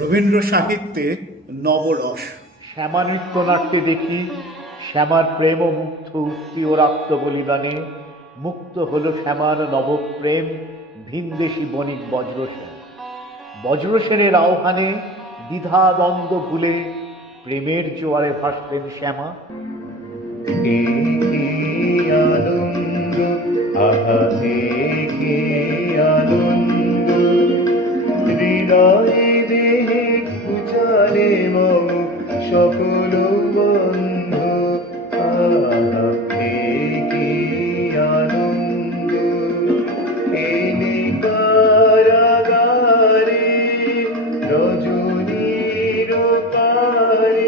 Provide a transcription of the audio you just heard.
রবীন্দ্র সাহিত্যে নবরস। শ্যামা নৃত্যনাট্যে দেখি শ্যামার প্রেম মুগ্ধ উক্তি ও রাক্ত বলিদানে মুক্ত হল শ্যামার নবপ্রেম ভিনদেশী বণিক বজ্রসেন। বজ্রসেনের আহ্বানে দ্বিধা দ্বন্দ্ব ভুলে প্রেমের জোয়ারে ভাসলেন শ্যামা। আনন্দ আহা হে আনন্দ হৃদয়ে দেহে কুচালে মম সকল বন্ধ আহা হে আনন্দ এনে কারাগারে রজনীর পারে